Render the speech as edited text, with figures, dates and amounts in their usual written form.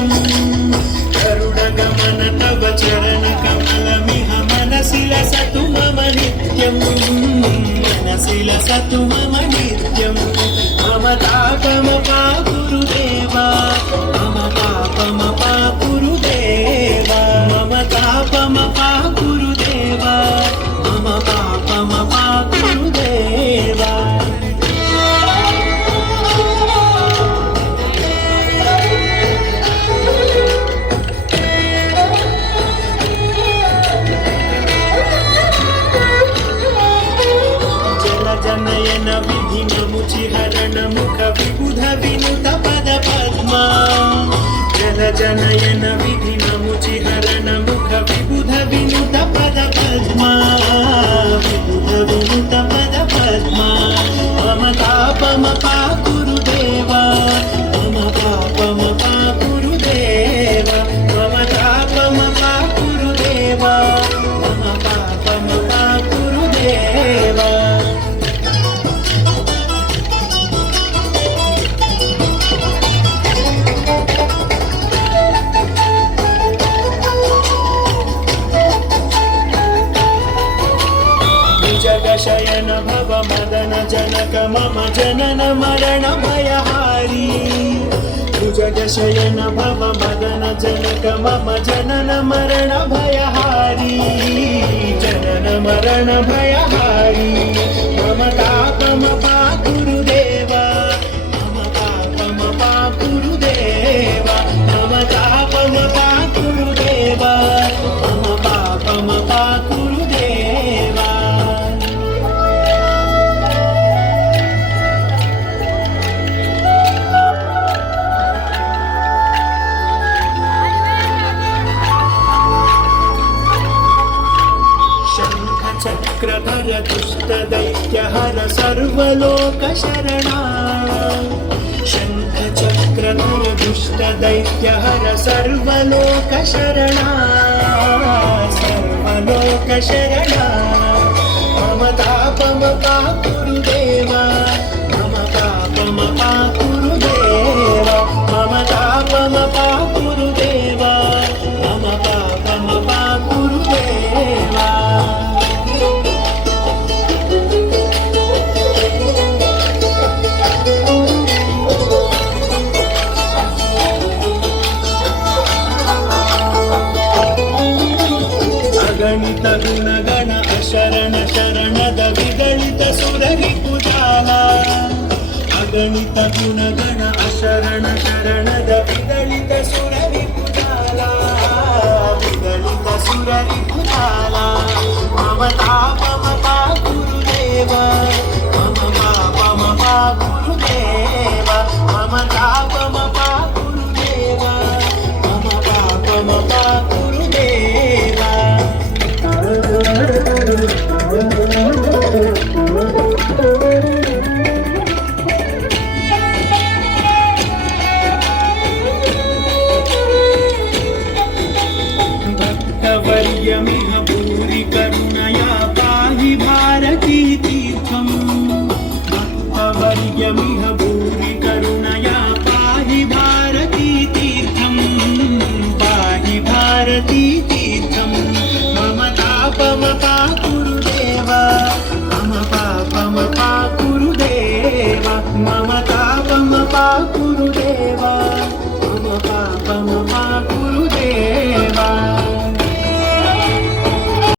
नित्यं गरुडगमन तव चरणकमलमिह मनसि लसतु मम नित्यं मनसि लसतु मम नित्यं मम तापमपा गुरुदेवा मम पापमपा गुरुदेवा मम तापमपा गुरुदेवा मम पापमपा गुरुदेवा जनयन विधिनमुचिहरण मुख विबुध विनुत पद पद्मा जल जनयन विधिनमुचिहरण मुख विबुध विनुत पद पद्मा विबुध विनुत पद पद्मा मम तापमपा गुरुदेवा मम पापमपा गुरुदेवा मम तापमपा गुरुदेवा मम पापमपा गुरुदेवा शयन भव मदन जनक मम जनन मरण भयहारी भुजग शयन भव मदन जनक मम जनन मरण भयहारी जनन मरण भयहारी मम तापमपा गुरुदेवा मम तापमपा गुरुदेवा मम तापमपा गुरुदेवा मम पापमपा गुरुदेवा चक्रधर दुष्ट दैत्यहर सर्वलोकशरणा शङ्ख चक्रधर दुष्ट दैत्यहर सर्वलोकशरणा सर्वलोकशरणा मम तापमपा गुरुदेवा मम तापमपा गुरुदेवा मम तापमपा गुरुदेवा मम पापमपा गुरुदेवा गणित गुणगण अशरण शरणद विगलित सुररिपुजाला अगणित गुणगण अशरण शरणद विगलित सुररिपुजाला विगलित सुररिपुजाला मम तापमपा गुरुदेवा मम पापमपा गुरुदेवा मम तापमपा गुरुदेवा मम पापमपा गुरुदेवा भक्तवर्यमिह भूरि करुणया पाहि भारती तीर्थं भक्तवर्यमिह भूरि करुणया पाहि भारती तीर्थं पाहि भारती तीर्थं मम तापमपा गुरुदेवा मम पापमपा गुरुदेवा मम तापमपा